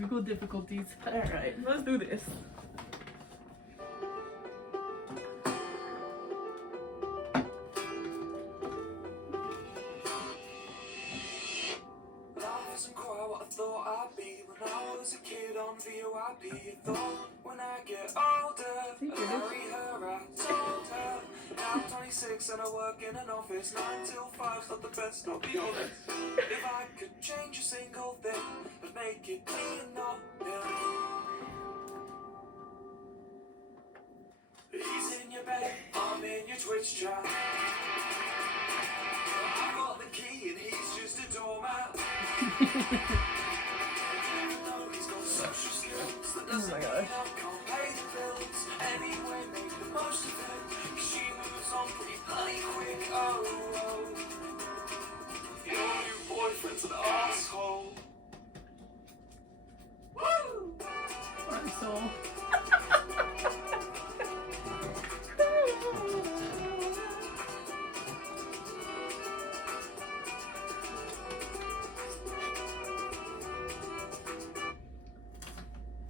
technical difficulties. Alright, let's do this. Life isn't quite what I thought I'd be when I was a kid on VOIP. Thought when I get older, I'd marry her. I told her. Now I'm 26 and I work in an office. 9 till 5's not the best, I'll be honest. If I could change a single thing, I'd make it me and not him. He's in your bed, I'm in your Twitch chat. I've got the key and he's just a doormat. He's got social skills that doesn't mean I can't pay the bills. Anyway, make the most of it. 'Cause she moves on pretty bloody quick. Oh, oh. Your new boyfriend's an asshole. Woo! Arsehole.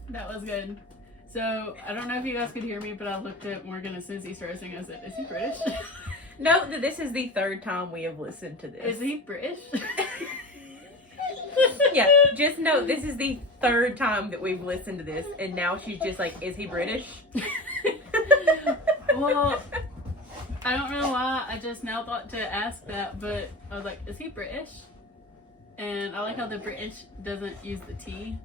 That was good. So, I don't know if you guys could hear me, but I looked at Morgan as soon as he started singing. I said, is he British? Note that this is the third time we have listened to this. Is he British? Yeah, just note this is the third time that we've listened to this, and now she's just like, is he British? Well, I don't know why I just now thought to ask that, but I was like, is he British? And I like how the British doesn't use the T,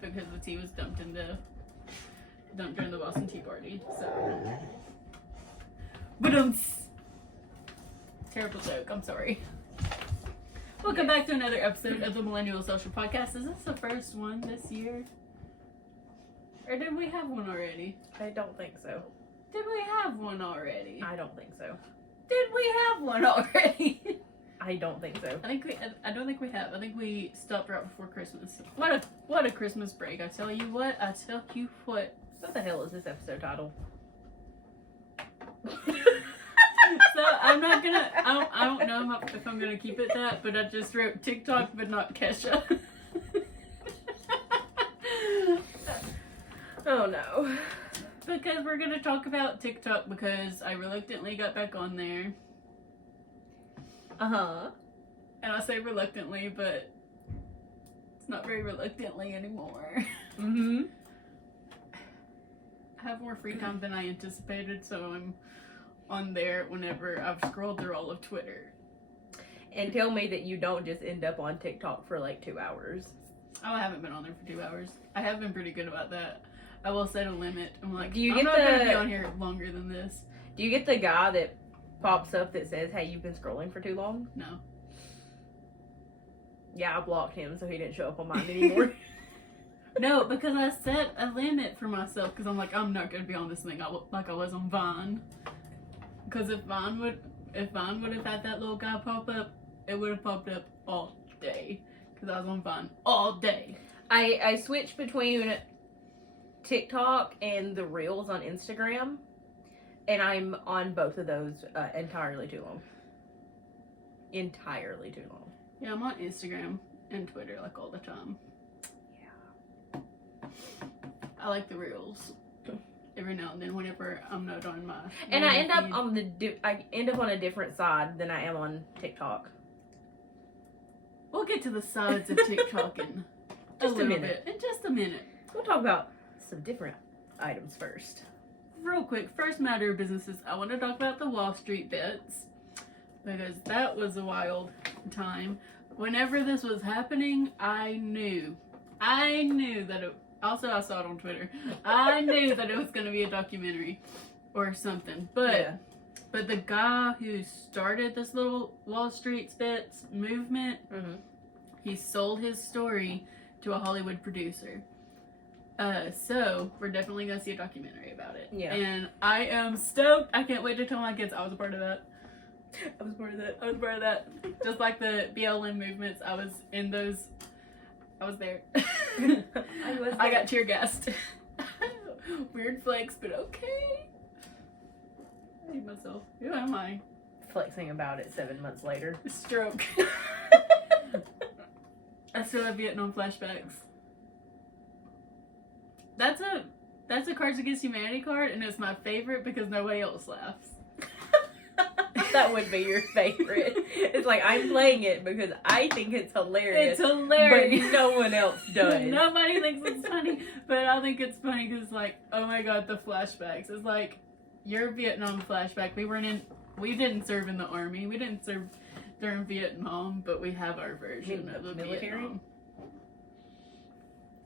because the tea was dumped during the Boston Tea Party. So, but terrible joke. I'm sorry. Welcome back to another episode of the Millennial Social Podcast. Is this the first one this year, or did we have one already? I don't think so. Did we have one already? I don't think so. Did we have one already? I don't think so. I don't think we have. I think we stopped right before Christmas. What a Christmas break! I tell you what. What the hell is this episode title? So I'm not gonna. I don't know if I'm gonna keep it that, but I just wrote TikTok, but not Kesha. Oh no. Because we're gonna talk about TikTok because I reluctantly got back on there. Uh-huh. And I say reluctantly, but it's not very reluctantly anymore. Mm-hmm. I have more free time than I anticipated, so I'm on there whenever I've scrolled through all of Twitter. And tell me that you don't just end up on TikTok for like 2 hours. Oh, I haven't been on there for 2 hours. I have been pretty good about that. I will set a limit. I'm like, Do you I'm get not going to be on here longer than this. Do you get the guy that pops up that says, hey, you've been scrolling for too long? No. Yeah, I blocked him so he didn't show up on mine anymore. No, because I set a limit for myself because I'm like, I'm not going to be on this thing like I was on Vine. Because if Vine would have had that little guy pop up, it would have popped up all day. Because I was on Vine all day. I switched between TikTok and the Reels on Instagram. And I'm on both of those entirely too long. Entirely too long. Yeah, I'm on Instagram and Twitter like all the time. Yeah. I like the Reels. Every now and then, whenever I'm not on my. And I end up on on a different side than I am on TikTok. We'll get to the sides of TikTok in Just a minute. In just a minute. We'll talk about some different items first. Real quick, first matter of business is I want to talk about the Wall Street bets because that was a wild time. Whenever this was happening, I knew that it. Also, I saw it on Twitter. I knew that it was going to be a documentary or something. But the guy who started this little Wall Street bets movement, he sold his story to a Hollywood producer. So we're definitely going to see a documentary about it. Yeah. And I am stoked. I can't wait to tell my kids I was a part of that. I was part of that. Just like the BLM movements, I was in those. I was there. I got tear gassed. Weird flex, but okay. I hate myself. Who am I? Flexing about it 7 months later. Stroke. I still have Vietnam flashbacks. That's a Cards Against Humanity card, and it's my favorite because nobody else laughs. That would be your favorite. It's like, I'm playing it because I think it's hilarious. It's hilarious. But no one else does. Nobody thinks it's funny, but I think it's funny because, like, oh my god, the flashbacks. It's like your Vietnam flashback. We didn't serve in the army. We didn't serve during Vietnam, but we have our version of the military. Vietnam.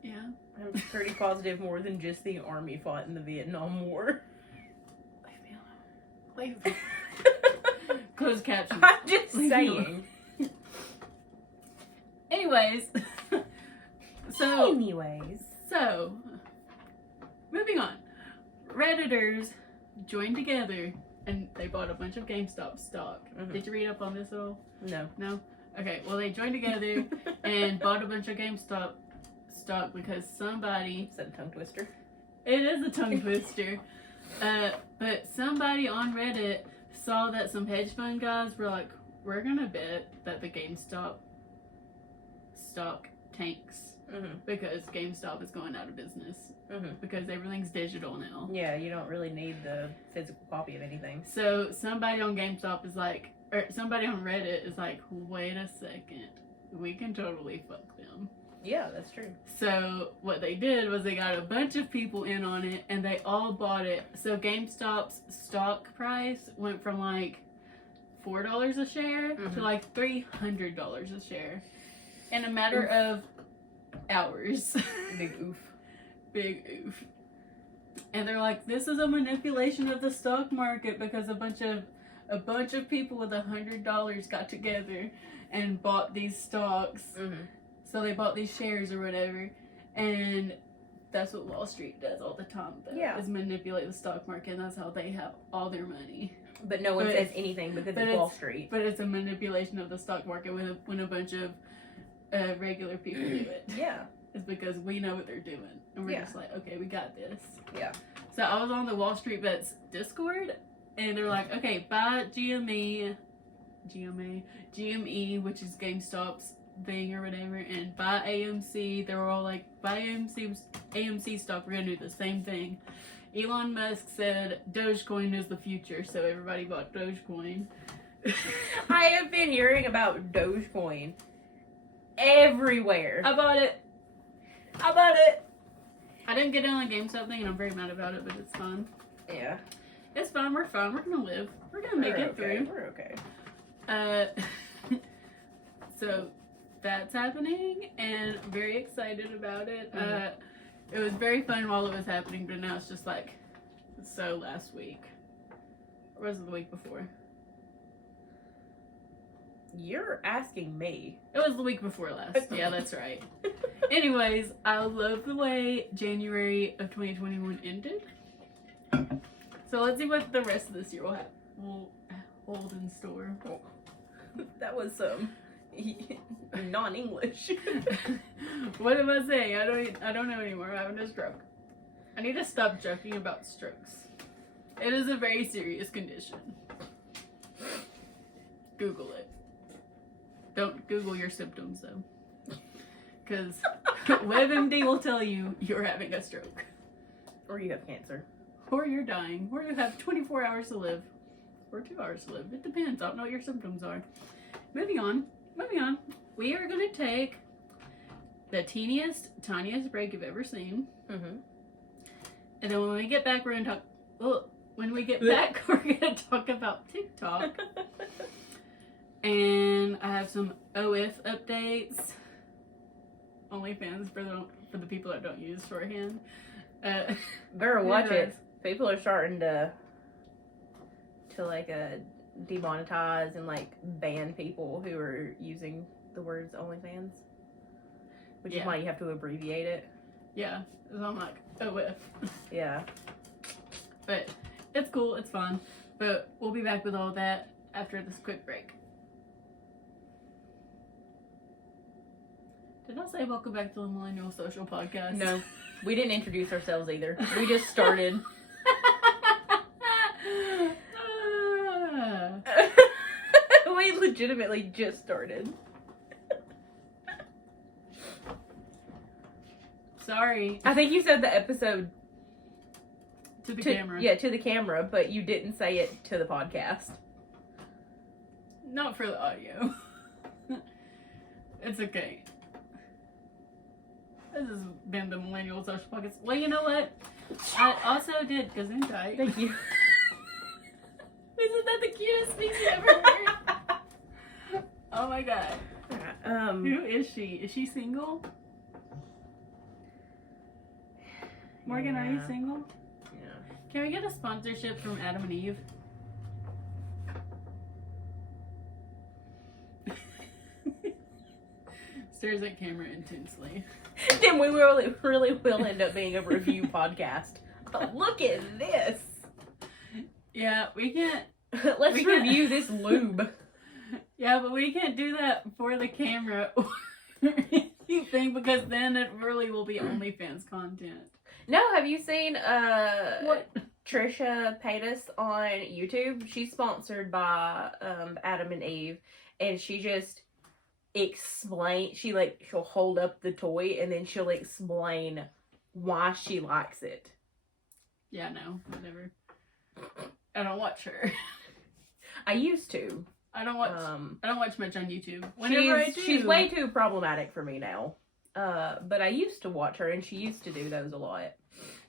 Yeah. I'm pretty positive more than just the army fought in the Vietnam War. Leave me alone. Closed captions. I'm just Leave me saying. Anyways. So, moving on. Redditors joined together and they bought a bunch of GameStop stock. Mm-hmm. Did you read up on this at all? No. No? Okay, well, they joined together and bought a bunch of GameStop stock because somebody... Is that a tongue twister? It is a tongue twister. But somebody on Reddit saw that some hedge fund guys were like, we're gonna bet that the GameStop stock tanks because GameStop is going out of business because everything's digital now. Yeah, you don't really need the physical copy of anything. So somebody on GameStop is like, or somebody on Reddit is like, wait a second, we can totally fuck them. Yeah, that's true. So what they did was they got a bunch of people in on it and they all bought it. So GameStop's stock price went from like $4 a share to like $300 a share in a matter of hours. Big oof. Big oof. And they're like, this is a manipulation of the stock market because a bunch of people with $100 got together and bought these stocks. So they bought these shares or whatever, and that's what Wall Street does all the time, though, is manipulate the stock market, and that's how they have all their money. But no one says anything because it's Wall Street. But it's a manipulation of the stock market when a bunch of regular people do it. Yeah. It's because we know what they're doing, and we're just like, okay, we got this. Yeah. So I was on the Wall Street Bets Discord, and they're like, okay, buy GME, which is GameStop's thing or whatever, and buy AMC. They were all like, buy AMC stock, we're gonna do the same thing. Elon Musk said Dogecoin is the future, so everybody bought Dogecoin. I have been hearing about Dogecoin everywhere. I bought it. I didn't get it on the GameStop thing, and I'm very mad about it, but it's fine. Yeah. It's fine, we're fine, we're gonna live. We're gonna make it through. We're okay. So that's happening, and I'm very excited about it. It was very fun while it was happening, but now it's just like, so last week. Or was it the week before? You're asking me. It was the week before last. Yeah, that's right. Anyways, I love the way January of 2021 ended. So let's see what the rest of this year will hold in store. That was non-English. What am I saying? I don't know anymore. I'm having a stroke. I need to stop joking about strokes. It is a very serious condition. Google it. Don't Google your symptoms though, because WebMD will tell you you're having a stroke, or you have cancer, or you're dying, or you have 24 hours to live, or 2 hours to live. It depends. I don't know what your symptoms are. Moving on. We are going to take the tiniest break you've ever seen. And then when we get back, we're going to talk... Well, when we get back, we're going to talk about TikTok. And I have some OF updates. OnlyFans for the people that don't use shorthand. Better watch it. People are starting to like demonetize and like ban people who are using the words OnlyFans, which is why you have to abbreviate it. Yeah, so I'm like OF. Yeah, but it's cool, it's fun. But we'll be back with all that after this quick break. Did I say welcome back to the Millennial Social Podcast? No, we didn't introduce ourselves either. We just started. We legitimately just started. Sorry. I think you said the episode To the camera. Yeah, to the camera, but you didn't say it to the podcast. Not for the audio. It's okay. This has been the Millennial Social Podcast. Well, you know what? I also did Gesundheit. Thank you. Isn't that the cutest thing you ever heard? Oh my god. Who is she? Is she single? Morgan, are you single? Yeah. Can we get a sponsorship from Adam and Eve? Stares at camera intensely. Then we really will end up being a review podcast. But look at this. Yeah, we can't. Let's We can't- review this lube. Yeah, but we can't do that for the camera or anything because then it really will be OnlyFans content. No, have you seen What? Trisha Paytas on YouTube? She's sponsored by Adam and Eve, and she just she'll hold up the toy and then she'll explain why she likes it. Yeah, no, whatever. I don't watch her. I used to. I don't watch much on YouTube. Whenever I do, She's way too problematic for me now. But I used to watch her, and she used to do those a lot.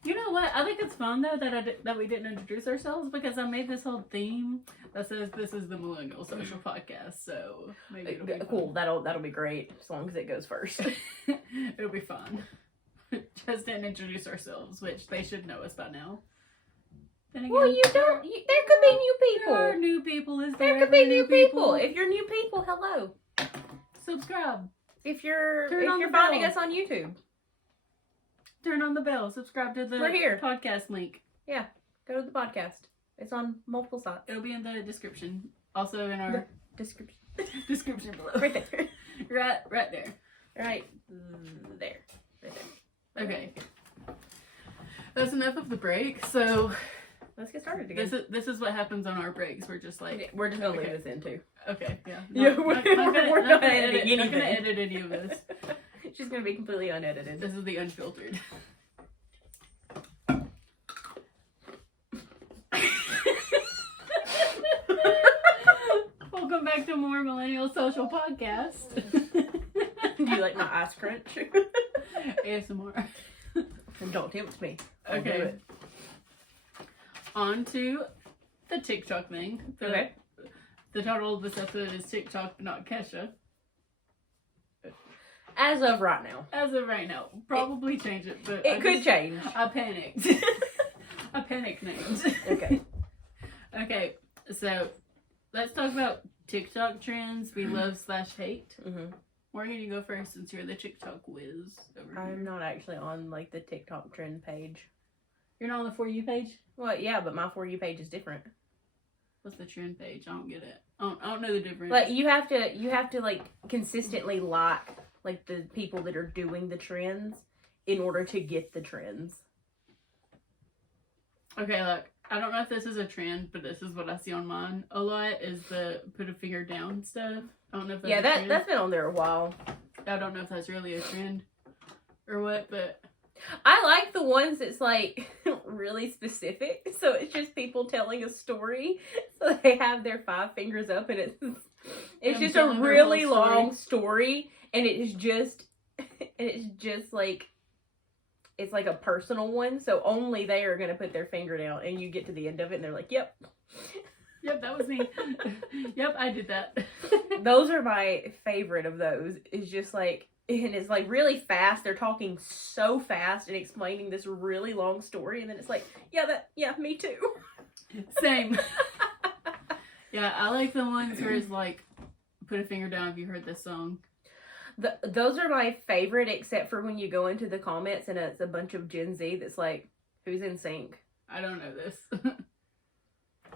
You know what? I think it's fun though that we didn't introduce ourselves because I made this whole theme that says this is the Millennial Social Podcast. So maybe it'll be Cool. That'll be great as long as it goes first. It'll be fun. Just didn't introduce ourselves, which they should know us by now. Then again, Well, you don't. There could be new people. There are new people. Is There there could be ever new people. If you're new people, hello. Subscribe. If you're Turn on the finding bell. us on YouTube, Turn on the bell. Subscribe to the We're here. podcast link. go to the podcast. It's on multiple sites. It'll be in the description. Also in our Description. description below. Right there. Right there. Right there. Right there. Okay. That's enough of the break. So Let's get started again. this is what happens on our breaks. We're just like, We're just gonna okay. leave this in too. okay, yeah. Yeah, we're not editing Not gonna anything. edit any of this. She's gonna be completely unedited. This is the unfiltered. Welcome back to more Millennial Social Podcast. Do you like my ice crunch? ASMR. And don't tempt me. I'll do Okay. it. On to the TikTok thing. Okay. The title of this episode is TikTok, not Kesha. As of right now. As of right now. Probably change it, but It could change. I panicked. I panic named. Okay. Okay, so let's talk about TikTok trends we love / hate. Mm-hmm. Morgan, you go first since you're the TikTok whiz over here. I'm not actually on like the TikTok trend page. You're not on the For You page? Well, yeah, but my For You page is different. What's the trend page? I don't get it. I don't know the difference. Like you have to like consistently like the people that are doing the trends in order to get the trends. Okay, look, I don't know if this is a trend, but this is what I see on mine a lot is the put a finger down stuff. I don't know if that's Yeah, a trend. that's been on there a while. I don't know if that's really a trend or what, but I like the ones that's like really specific. So it's just people telling a story. So they have their 5 fingers up and it's Them just a telling their really whole story. long story and it's just like it's like a personal one. So only they are going to put their finger down and you get to the end of it and they're like, "Yep." yep, that was me. Yep, I did that. Those are my favorite of those. It's just like, and it's like really fast. They're talking so fast and explaining this really long story, and then it's like, yeah, me too. Same. Yeah, I like the ones where it's like, put a finger down if you heard this song. Those are my favorite, except for when you go into the comments and it's a bunch of Gen Z that's like, who's in sync? I don't know this.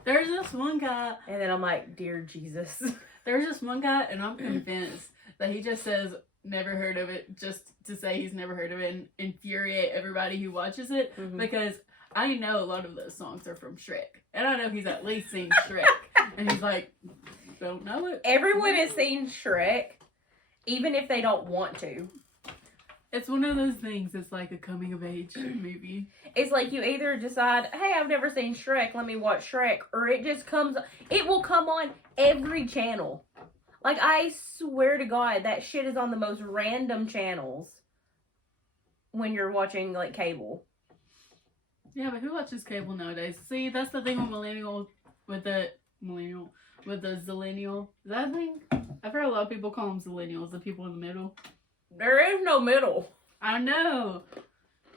There's this one guy. And then I'm like, dear Jesus. There's this one guy, and I'm convinced that he just says never heard of it just to say he's never heard of it and infuriate everybody who watches it Mhm. because I know a lot of those songs are from Shrek, and I know he's at least seen Shrek, and he's like, don't know it. Everyone has seen Shrek, even if they don't want to. It's one of those things. It's like a coming of age movie. It's like you either decide, hey, I've never seen Shrek, let me watch Shrek, or it will come on every channel. Like, I swear to God, that shit is on the most random channels when you're watching, like, cable. Yeah, but who watches cable nowadays? See, that's the thing with the zillennial. Is that a thing? I've heard a lot of people call them zillennials, the people in the middle. There is no middle. I know.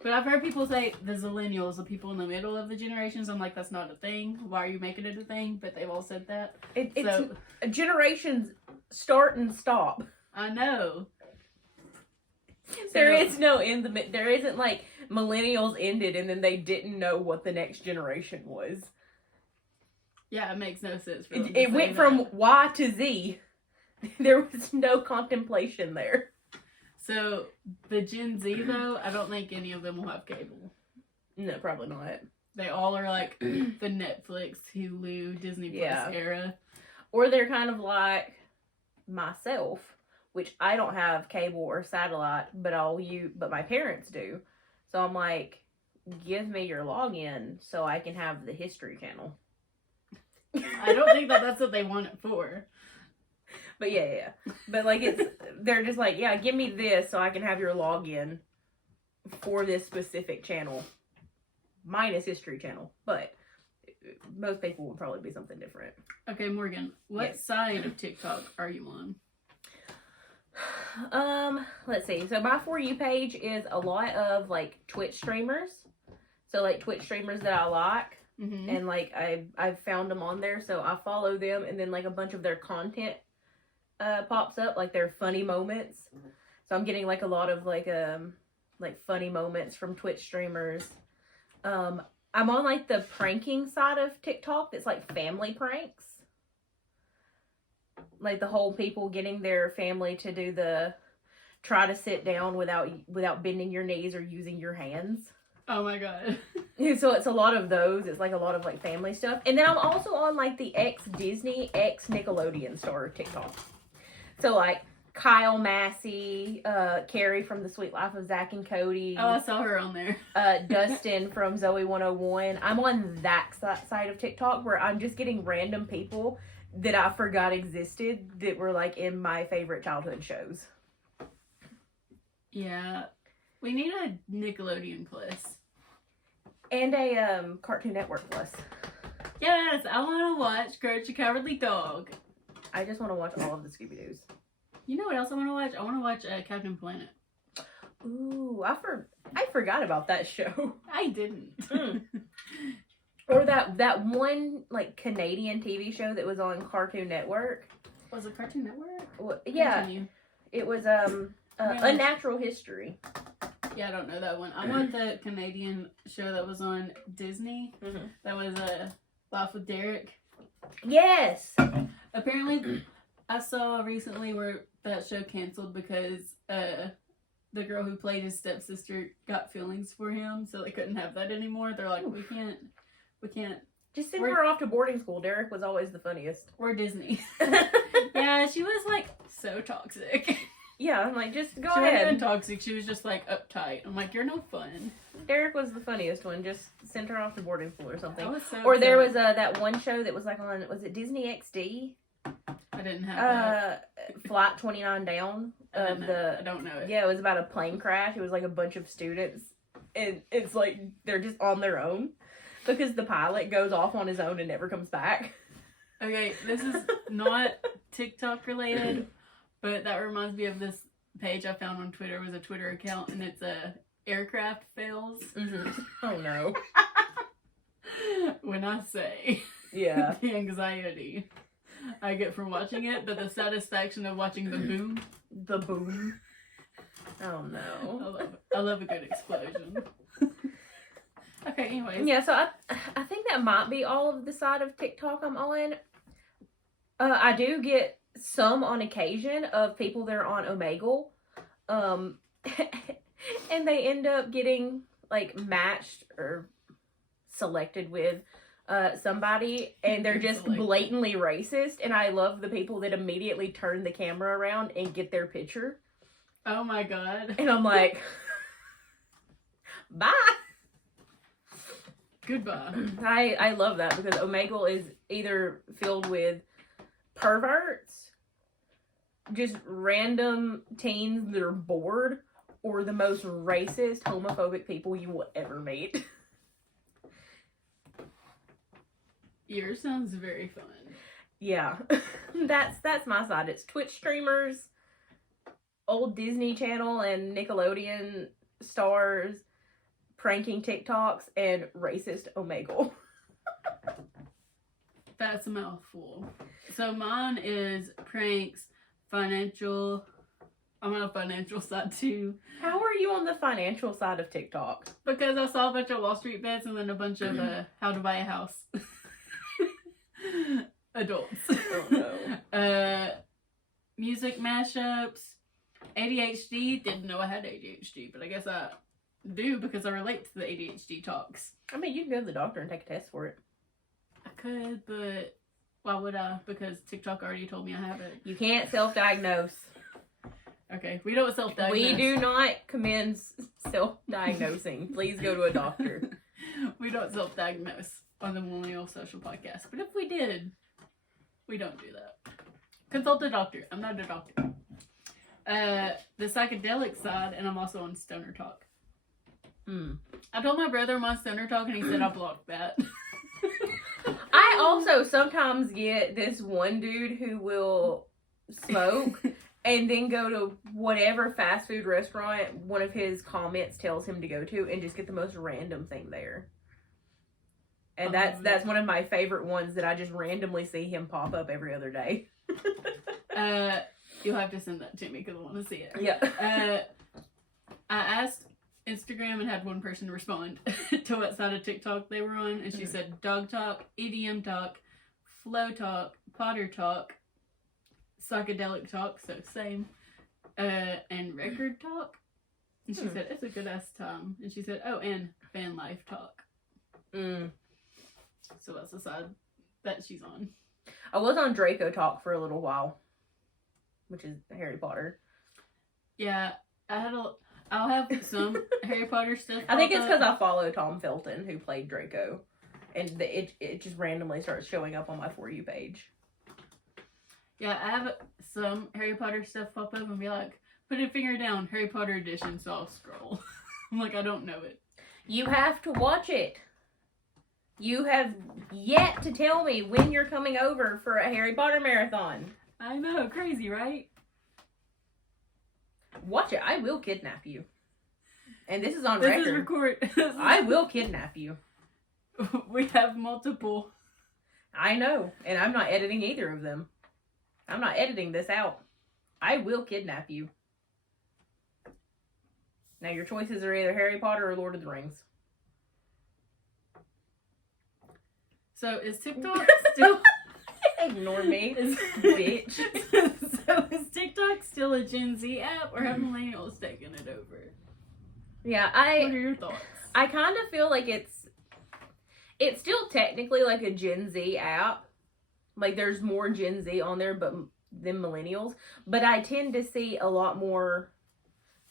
But I've heard people say the zillennials, the people in the middle of the generations. I'm like, that's not a thing. Why are you making it a thing? But they've all said that. It's generations start and stop. I know. There is no in the mid. There isn't like millennials ended and then they didn't know what the next generation was. Yeah, it makes no sense. It went from Y to Z. There was no contemplation there. So the Gen Z though, I don't think any of them will have cable. No, probably not. They all are like the Netflix, Hulu, Disney Plus era. Or they're kind of like myself, which I don't have cable or satellite, but my parents do. So I'm like, give me your login so I can have the History Channel. I don't think that's what they want it for. But yeah. But like they're just like, yeah, give me this so I can have your login for this specific channel. Minus History Channel. But most people would probably be something different. Okay, Morgan, what side of TikTok are you on? Let's see. So my For You page is a lot of like Twitch streamers. So like Twitch streamers that I like. Mm-hmm. And like I've found them on there, so I follow them, and then like a bunch of their content pops up, like their funny moments. So I'm getting like a lot of like funny moments from Twitch streamers. I'm on like the pranking side of TikTok. It's like family pranks. Like the whole people getting their family to do try to sit down without bending your knees or using your hands. Oh my god. So it's a lot of those. It's like a lot of like family stuff. And then I'm also on like the ex-Disney, ex-Nickelodeon star TikTok. So like Kyle Massey, Carrie from The Sweet Life of Zach and Cody. Oh, I saw her on there. Dustin from Zoe 101. I'm on that side of TikTok where I'm just getting random people that I forgot existed that were like in my favorite childhood shows. Yeah. We need a Nickelodeon Plus. And a Cartoon Network Plus. Yes, I want to watch Courage the Cowardly Dog. I just want to watch all of the Scooby-Doos. You know what else I want to watch? I want to watch Captain Planet. Ooh, I forgot about that show. I didn't. Or that one like Canadian TV show that was on Cartoon Network. Was it Cartoon Network? Well, yeah. Continue. It was Unnatural History. Yeah, I don't know that one. I want the Canadian show that was on Disney. Mm-hmm. That was Laugh with Derek. Yes. Apparently, I saw recently where that show canceled because the girl who played his stepsister got feelings for him, so they couldn't have that anymore. They're like, we can't. Just send her off to boarding school. Derek was always the funniest. We're Disney. Yeah, she was like so toxic. Yeah, I'm like, just go ahead. She wasn't toxic. She was just like uptight. I'm like, you're no fun. Derek was the funniest one. Just send her off to boarding school or something. Or there was that one show that was like on, was it Disney XD? I didn't have that. Flight 29 Down. I don't know it. Yeah, it was about a plane crash. It was like a bunch of students. And it's like they're just on their own because the pilot goes off on his own and never comes back. Okay, this is not TikTok related. But that reminds me of this page I found on Twitter. It was a Twitter account, and it's aircraft fails. Mm-hmm. Oh, no. When I say the anxiety I get from watching it, but the satisfaction of watching the boom. The boom. Oh, no. I love a good explosion. Okay, anyways. Yeah, so I think that might be all of the side of TikTok I'm on. I do get some on occasion of people that are on Omegle, and they end up getting like matched or selected with somebody, and they're just blatantly racist. And I love the people that immediately turn the camera around and get their picture. Oh my god. And I'm like, bye. Goodbye. I love that because Omegle is either filled with perverts, just random teens that are bored, or the most racist, homophobic people you will ever meet. Yours sounds very fun. Yeah. That's my side. It's Twitch streamers, old Disney Channel and Nickelodeon stars, pranking TikToks, and racist Omegle. That's a mouthful. So mine is pranks, financial. I'm on a financial side too. How are you on the financial side of TikTok? Because I saw a bunch of Wall Street bets and then a bunch of how to buy a house. Adults. Oh no. Music mashups. ADHD. Didn't know I had ADHD, but I guess I do because I relate to the ADHD talks. I mean, you can go to the doctor and take a test for it. I could, but why would I? Because TikTok already told me I have it. You can't self-diagnose. Okay, we don't self-diagnose. We do not commend self-diagnosing. Please go to a doctor. We don't self-diagnose on the Millennial Social Podcast. But if we did, we don't do that. Consult a doctor. I'm not a doctor. The psychedelic side, and I'm also on Stoner Talk. I told my brother I'm on Stoner Talk, and he said I blocked that. I also sometimes get this one dude who will smoke and then go to whatever fast food restaurant one of his comments tells him to go to and just get the most random thing there. And that's one of my favorite ones that I just randomly see him pop up every other day. You'll have to send that to me because I want to see it. Yeah. I asked Instagram and had one person respond to what side of TikTok they were on, and she said dog talk, EDM talk, flow talk, Potter talk, psychedelic talk, so same, and record talk. And she said it's a good ass time. And she said, oh, and fan life talk. So that's the side that she's on. I was on Draco Talk for a little while, which is Harry Potter. Yeah, I'll have some Harry Potter stuff. I think it's because I follow Tom Felton, who played Draco, and it just randomly starts showing up on my For You page. Yeah, I have some Harry Potter stuff pop up and be like, put a finger down, Harry Potter edition, so I'll scroll. I'm like, I don't know it. You have to watch it. You have yet to tell me when you're coming over for a Harry Potter marathon. I know, crazy, right? Watch it. I will kidnap you. And this is on This record. is record. I will kidnap you. We have multiple. I know. And I'm not editing either of them. I'm not editing this out. I will kidnap you. Now your choices are either Harry Potter or Lord of the Rings. So is TikTok still... Ignore me, bitch. So is TikTok still a Gen Z app, or have millennials taken it over? Yeah, What are your thoughts? I kind of feel like it's still technically like a Gen Z app. Like there's more Gen Z on there than millennials. But I tend to see a lot more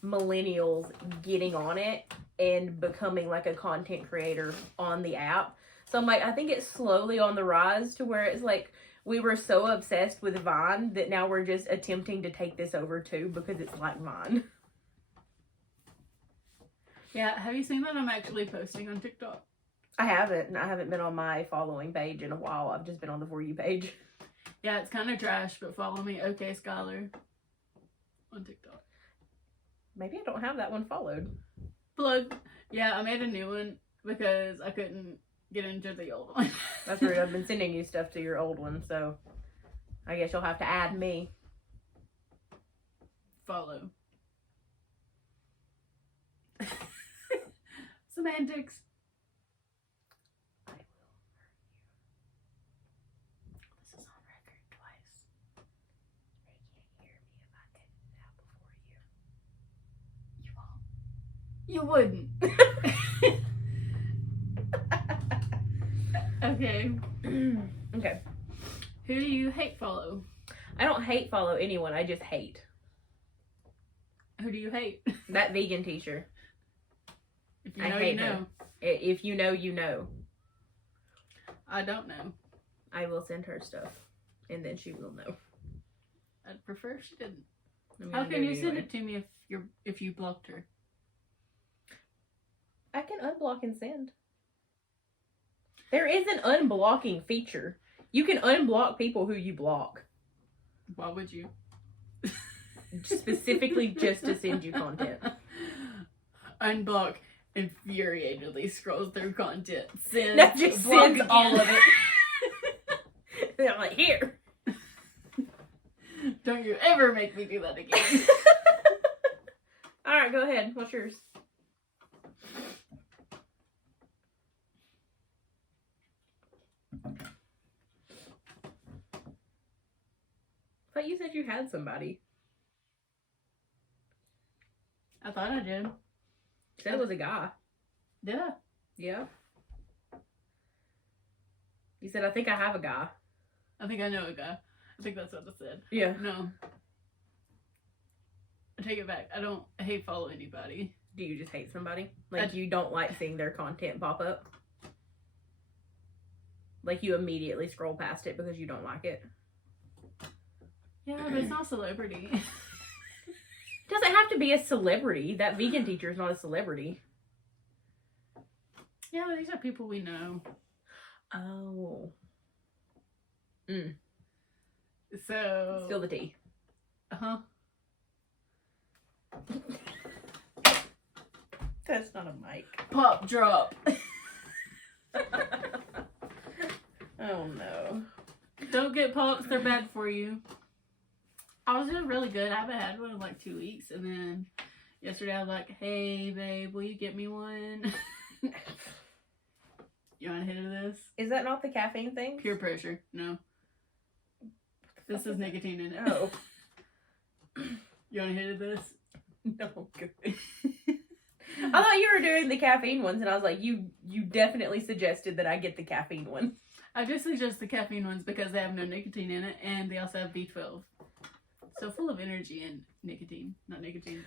millennials getting on it and becoming like a content creator on the app. So I'm like, I think it's slowly on the rise to where it's like we were so obsessed with Vine that now we're just attempting to take this over too because it's like Vine. Yeah, have you seen that I'm actually posting on TikTok? I haven't. I haven't been on my following page in a while. I've just been on the For You page. Yeah, it's kind of trash, but follow me, OK Skylar, on TikTok. Maybe I don't have that one followed. Plug. Yeah, I made a new one because I couldn't get into the old one. That's rude. I've been sending you stuff to your old one, so I guess you'll have to add me. Follow. Semantics. I will hurt you. This is on record twice. They can't hear me if I edit it out before you. You wouldn't. Okay. Okay. Who do you hate follow? I don't hate follow anyone. I just hate. Who do you hate? That vegan teacher. If you I know, hate you know. her. If you know, you know. I don't know. I will send her stuff, and then she will know. I'd prefer if she didn't. I'm How gonna can do you it send anyway. it to me if you blocked her? I can unblock and send. There is an unblocking feature. You can unblock people who you block. Why would you? Specifically just to send you content. Unblock infuriatedly scrolls through content. Send. That just block sends again. all of it. And I'm like, here. Don't you ever make me do that again. Alright, go ahead. What's yours? I thought you said you had somebody. I thought I did. You said it was a guy. Did I? Yeah. You said, I think I have a guy. I think I know a guy. I think that's what I said. Yeah. No. I take it back. I hate follow anybody. Do you just hate somebody? Like, you don't like seeing their content pop up? Like, you immediately scroll past it because you don't like it? Yeah, but it's not celebrity. It doesn't have to be a celebrity. That vegan teacher is not a celebrity. Yeah, but these are people we know. Oh. So. Spill the tea. Uh-huh. That's not a mic. Pop drop. Oh no. Don't get pops, they're bad for you. I was doing really good. I haven't had one in like 2 weeks. And then yesterday I was like, hey babe, will you get me one? You want a hit of this? Is that not the caffeine thing? Peer pressure. No. This is nicotine in it. Oh. You want a hit of this? No, good. I thought you were doing the caffeine ones, and I was like, you definitely suggested that I get the caffeine one. I just suggest the caffeine ones because they have no nicotine in it, and they also have B12. So full of energy and nicotine. Not nicotine.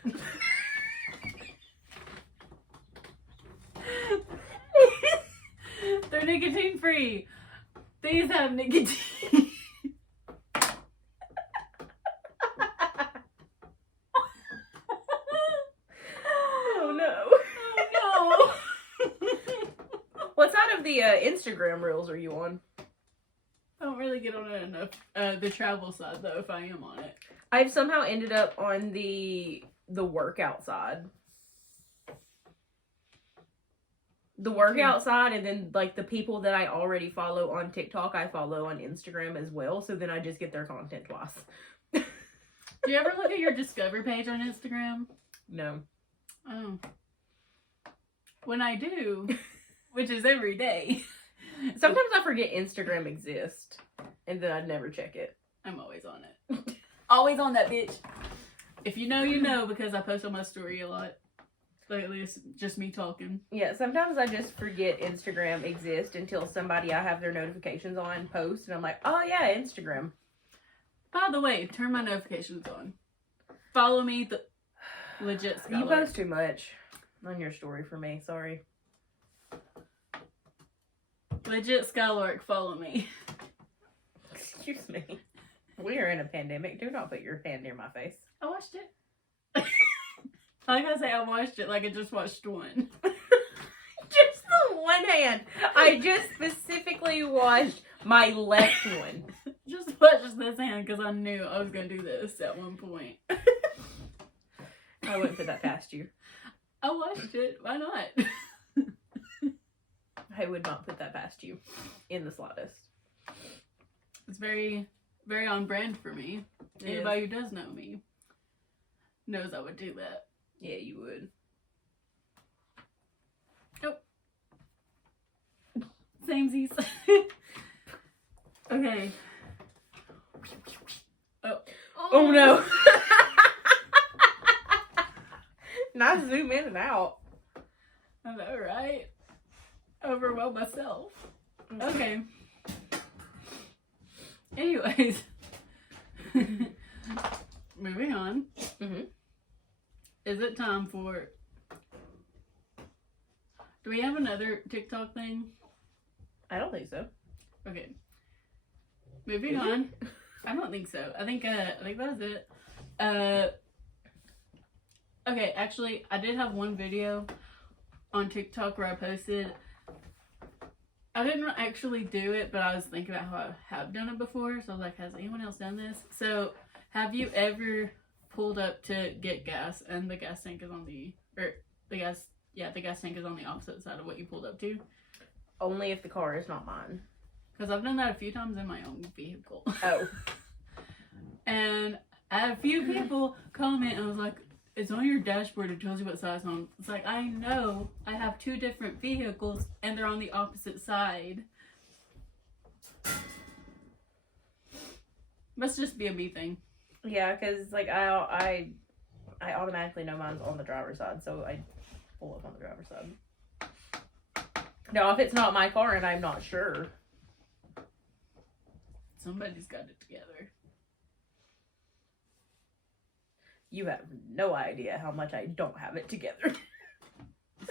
They're nicotine free. These have nicotine. Oh no. Oh no. What side of the Instagram reels are you on? I don't really get on it enough. The travel side though, if I am on it. I've somehow ended up on the workout side. The workout side, and then like the people that I already follow on TikTok, I follow on Instagram as well. So then I just get their content twice. Do you ever look at your Discover page on Instagram? No. Oh. When I do, which is every day. Sometimes I forget Instagram exists, and then I'd never check it. I'm always on it. Always on that bitch. If you know, you know, because I post on my story a lot. Lately, it's just me talking. Yeah, sometimes I just forget Instagram exists until somebody I have their notifications on posts, and I'm like, oh yeah, Instagram. By the way, turn my notifications on. Follow me, the legit Skylars. You post too much on your story for me, sorry. Legit Skylark, follow me. Excuse me. We are in a pandemic. Do not put your hand near my face. I watched it. I gotta say, I watched it like I just watched one. Just the one hand. I just specifically watched my left one. Just watched this hand because I knew I was gonna do this at one point. I wouldn't put that past you. I watched it. Why not? I would not put that past you in the slightest. It's very, very on brand for me. It Anybody who does know me knows I would do that. Yeah, you would. Samesies. Okay. Oh. Oh no. Nice zoom in and out. I know, right? Overwhelm myself. Okay. Anyways. Moving on. Mm-hmm. is it time for... Do we have another TikTok thing? I don't think so. Okay. Moving on. I don't think so. I think that was it. Okay, actually, I did have one video on TikTok where I posted... I didn't actually do it, but I was thinking about how I have done it before. So I was like, has anyone else done this? So, have you ever pulled up to get gas and the gas tank is on the gas tank is on the opposite side of what you pulled up to? Only if the car is not mine. Because I've done that a few times in my own vehicle. Oh. And I had a few people comment and I was like, it's on your dashboard, it tells you what side it's on. It's like, I know I have two different vehicles and they're on the opposite side. Must just be a me thing. Yeah, because like I automatically know mine's on the driver's side, so I pull up on the driver's side. Now, if it's not my car and I'm not sure, somebody's got it together. You have no idea how much I don't have it together.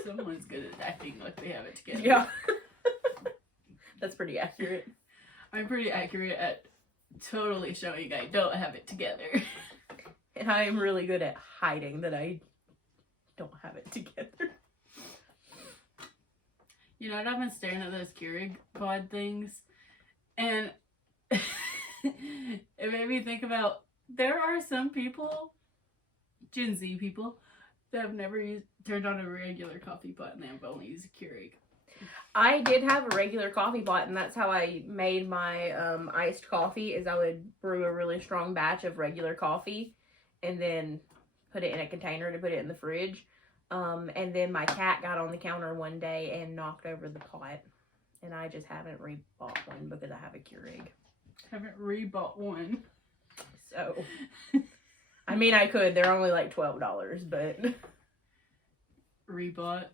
Someone's good at acting like they have it together. Yeah. That's pretty accurate. I'm pretty accurate at totally showing I don't have it together. And I am really good at hiding that I don't have it together. You know what? I've been staring at those Keurig pod things, and it made me think about there are some people, Gen Z people, that have never turned on a regular coffee pot and they have only used a Keurig. I did have a regular coffee pot, and that's how I made my iced coffee. Is I would brew a really strong batch of regular coffee, and then put it in a container to put it in the fridge. And then my cat got on the counter one day and knocked over the pot, and I just haven't re-bought one because I have a Keurig. Haven't re-bought one. So, I mean, I could. They're only like $12, but re-bought.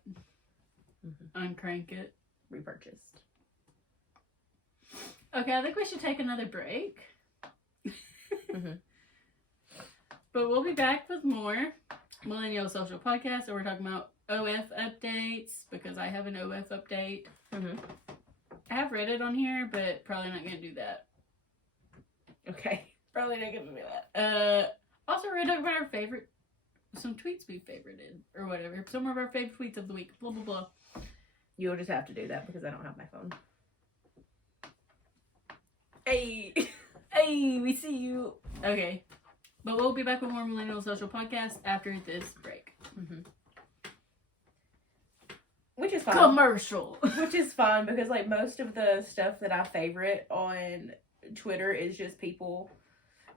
Uncrank it. Repurchased. Okay, I think we should take another break. But we'll be back with more Millennial Social Podcast, and we're talking about OF updates, because I have an OF update. I have Reddit on here, but probably not going to do that. Okay. Probably not going to do that. Also, we're going to talk about our some tweets we favorited, or whatever. Some of our favorite tweets of the week. Blah, blah, blah. You'll just have to do that because I don't have my phone. Hey! Hey, we see you! Okay. But we'll be back with more Millennial Social Podcast after this break. Which is fine. Commercial! Which is fine because, like, most of the stuff that I favorite on Twitter is just people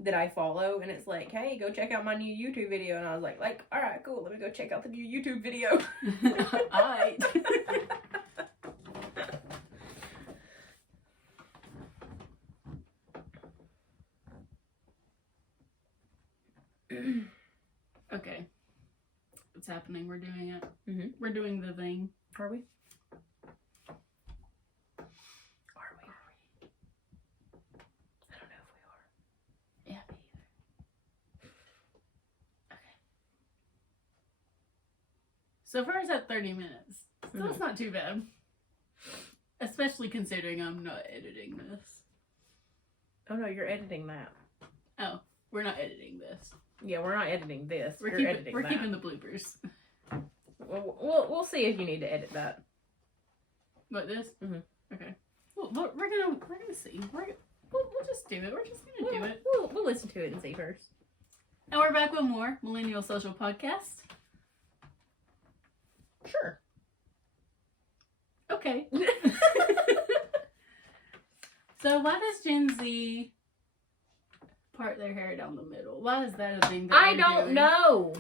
that I follow, and it's like, hey, go check out my new YouTube video. And I was like, alright, cool, let me go check out the new YouTube video. Alright. Okay. It's happening. We're doing it. We're doing the thing. Are we? I don't know if we are. Yeah, me either. Okay. So far it's at 30 minutes. So that's not too bad. Especially considering I'm not editing this. Oh no, you're editing that. Oh, we're not editing this. Yeah, we're not editing this. We're keeping the bloopers. We'll see if you need to edit that. What, this? Okay. Well, we're gonna see. We'll just do it. We're just gonna do it. We'll listen to it and see first. And we're back with more Millennial Social Podcast. Sure. Okay. So why does Gen Z part their hair down the middle? Why is that a thing that I don't know.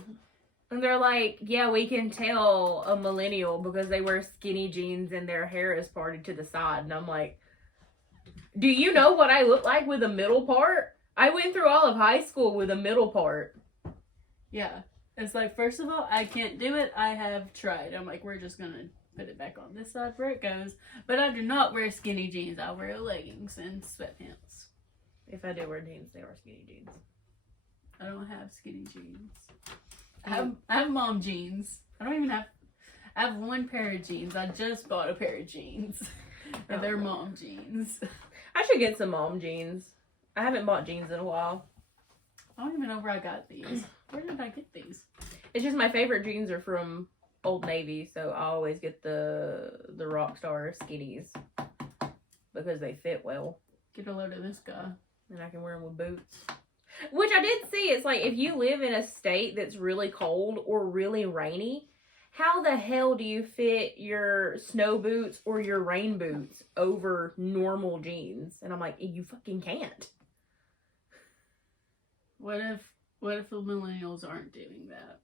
And they're like, yeah, we can tell a millennial because they wear skinny jeans and their hair is parted to the side. And I'm like, do you know what I look like with a middle part? I went through all of high school with a middle part. Yeah. It's like, first of all, I can't do it. I have tried. I'm like, we're just going to put it back on this side where it goes. But I do not wear skinny jeans. I wear leggings and sweatpants. If I do wear jeans, they are skinny jeans. I don't have skinny jeans. I have mom jeans. I don't even have. I have one pair of jeans. I just bought a pair of jeans, and they're mom jeans. I should get some mom jeans. I haven't bought jeans in a while. I don't even know where I got these. Where did I get these? It's just my favorite jeans are from Old Navy, so I always get the Rockstar skinnies because they fit well. Get a load of this guy. And I can wear them with boots. Which I did see. It's like, if you live in a state that's really cold or really rainy, how the hell do you fit your snow boots or your rain boots over normal jeans? And I'm like, you fucking can't. What if the millennials aren't doing that?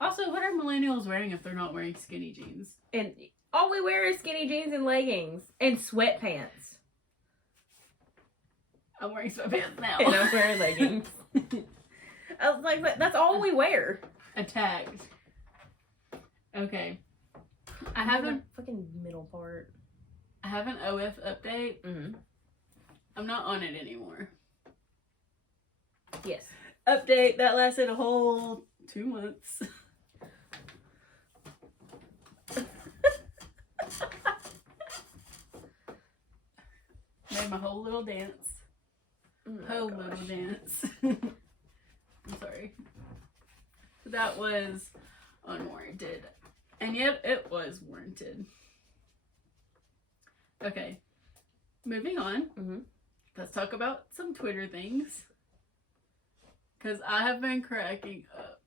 Also, what are millennials wearing if they're not wearing skinny jeans? And all we wear is skinny jeans and leggings and sweatpants. I'm wearing sweatpants now. And I'm wearing leggings. I was like, that's all we wear. Attacked. Okay. I have a fucking middle part. I have an OF update. Mm-hmm. I'm not on it anymore. Yes. Update that lasted a whole 2 months. Made my whole little dance. Little dance. I'm sorry. That was unwarranted. And yet it was warranted. Okay. Moving on. Mm-hmm. Let's talk about some Twitter things. Because I have been cracking up.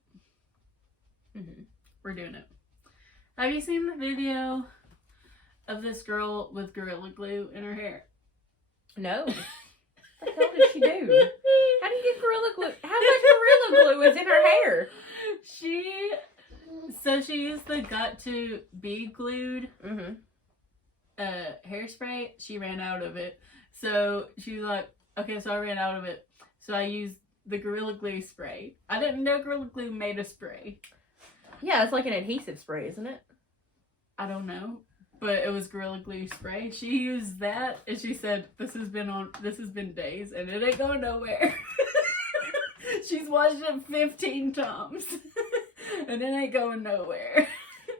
Mm-hmm. We're doing it. Have you seen the video of this girl with Gorilla Glue in her hair? No. What the hell did she do? How do you get Gorilla Glue? How much Gorilla Glue is in her hair? She used the Got to Be Glued hairspray. She ran out of it. So she's like, okay, so I ran out of it. So I used the Gorilla Glue spray. I didn't know Gorilla Glue made a spray. Yeah, it's like an adhesive spray, isn't it? I don't know. But it was Gorilla Glue spray. She used that and she said, this has been days and it ain't going nowhere. She's washed it 15 times. And it ain't going nowhere.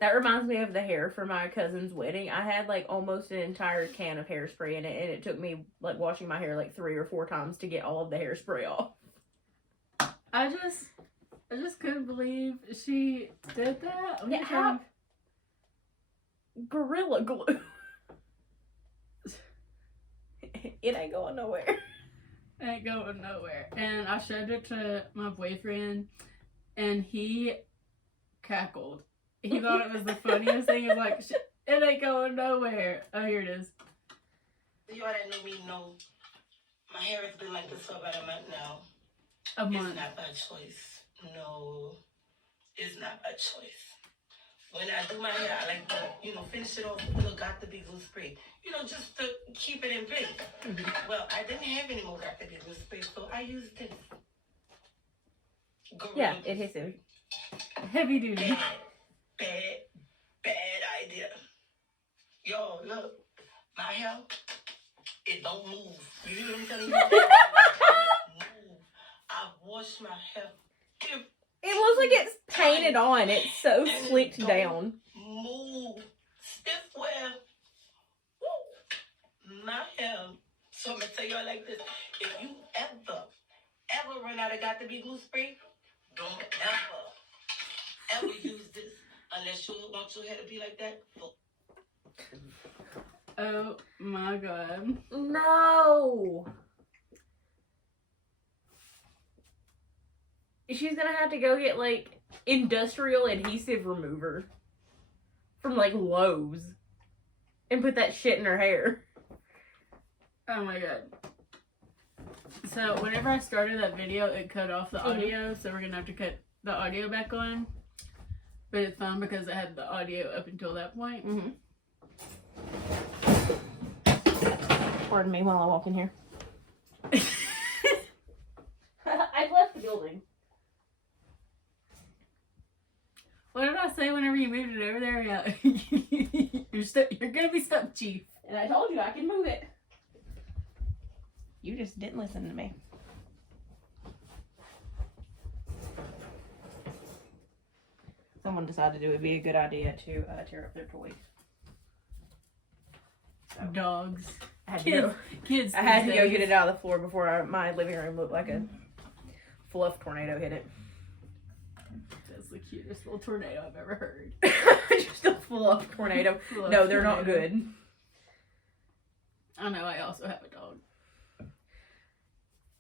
That reminds me of the hair for my cousin's wedding. I had like almost an entire can of hairspray in it, and it took me like washing my hair like 3 or 4 times to get all of the hairspray off. I just couldn't believe she did that. Yeah, how? Gorilla Glue. It ain't going nowhere. It ain't going nowhere. And I showed it to my boyfriend, and he cackled. He thought it was the funniest thing. He was like, it ain't going nowhere. Oh, here it is. You all that know me know my hair has been like this for about a month now. A month. It's not by choice. No, it's not by choice. When I do my hair, I like to, finish it off with a Got to Be Glue spray. Just to keep it in place. Mm-hmm. Well, I didn't have any more Got to Be Glue spray, so I used this. Yeah, adhesive. Heavy duty. Bad idea. Yo, look, my hair, it don't move. You hear what I'm telling you? Move. I wash my hair. It looks like it's painted on. It's so slicked down. Move. Stiff wear. Woo. My hair. So I'm going to tell y'all like this. If you ever run out of Got to Be Glue spray, don't ever use this unless you want your hair to be like that. Oh my god. No. She's gonna have to go get like industrial adhesive remover from like Lowe's and put that shit in her hair. Oh my god. So whenever I started that video, it cut off the audio, so we're gonna have to cut the audio back on. But it's fine because I had the audio up until that point. Mm-hmm. Pardon me while I walk in here. I've left the building. What did I say whenever you moved it over there? Yeah. You're gonna be stuck, Chief. And I told you I can move it. You just didn't listen to me. someone decided it would be a good idea to tear up their toys. So, Dogs. I had Kids. I had to these go days. get it out of the floor before my living room looked like a fluff tornado hit it. That's the cutest little tornado I've ever heard. Just a fluff tornado. Fluff No, they're not tornado. good. I know, I also have a dog.